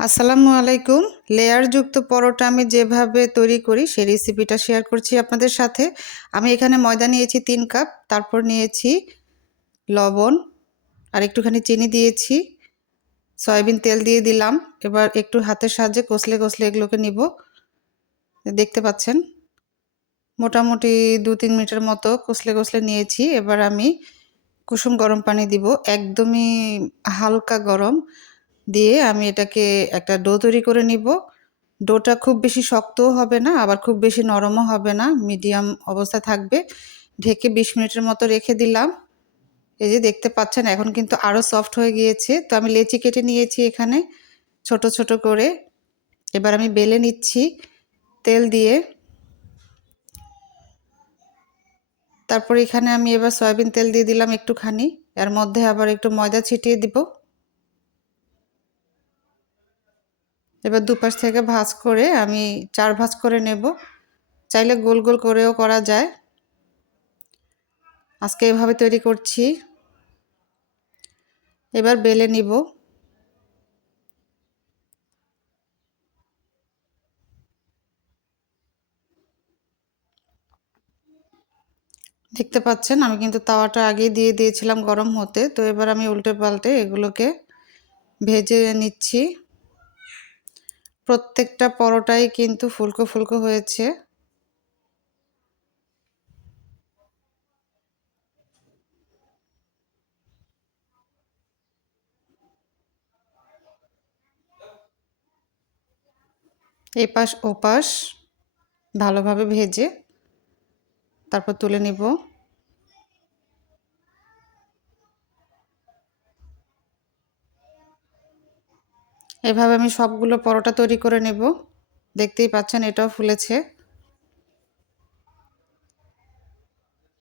আসসালামু আলাইকুম। লেয়ারযুক্ত পরোটা আমি যেভাবে তৈরি করি সেই রেসিপিটা শেয়ার করছি আপনাদের সাথে। আমি এখানে ময়দা নিয়েছি ৩ কাপ, তারপর নিয়েছি লবণ আর একটুখানি চিনি দিয়েছি, সয়াবিন তেল দিয়ে দিলাম। এবার একটু হাতের সাহায্যে কষলে কষলে এগুলোকে নিব। দেখতে পাচ্ছেন মোটামুটি ২-৩ মিনিটের মতো কষলে কষলে নিয়েছি। এবার আমি কুসুম গরম পানি দিব, একদমই হালকা গরম দিয়ে আমি এটাকে একটা ডো তৈরি করে নিব। ডোটা খুব বেশি শক্তও হবে না, আবার খুব বেশি নরমও হবে না, মিডিয়াম অবস্থায় থাকবে। ঢেকে ২০ মিনিটের মতো রেখে দিলাম। এই যে দেখতে পাচ্ছেন এখন কিন্তু আরও সফট হয়ে গিয়েছে। তো আমি লেচি কেটে নিয়েছি এখানে ছোট ছোট করে। এবার আমি বেলে নিচ্ছি তেল দিয়ে। তারপর এখানে আমি এবার সয়াবিন তেল দিয়ে দিলাম একটুখানি, এর মধ্যে আবার একটু ময়দা ছিটিয়ে দিব। এবার দুপাশ থেকে ভাঁজ করে আমি ৪ ভাঁজ করে নেব। চাইলে গোল গোল করেও করা যায়। আজকে এভাবে তৈরি করছি। এবার বেলে নিব। দেখতে পাচ্ছেন আমি কিন্তু তাওয়াটা আগেই দিয়ে দিয়েছিলাম গরম হতে। তো এবার আমি উল্টে পাল্টে এগুলোকে ভেজে নিচ্ছি। প্রত্যেকটা পরোটাই কিন্তু ফুলকো ফুলকো হয়েছে। এপাশ ওপাশ ভালোভাবে ভেজে তারপর তুলে নিব। এভাবে আমি সবগুলো পরোটা তৈরি করে নেব। দেখতেই পাচ্ছেন এটাও ফুলেছে।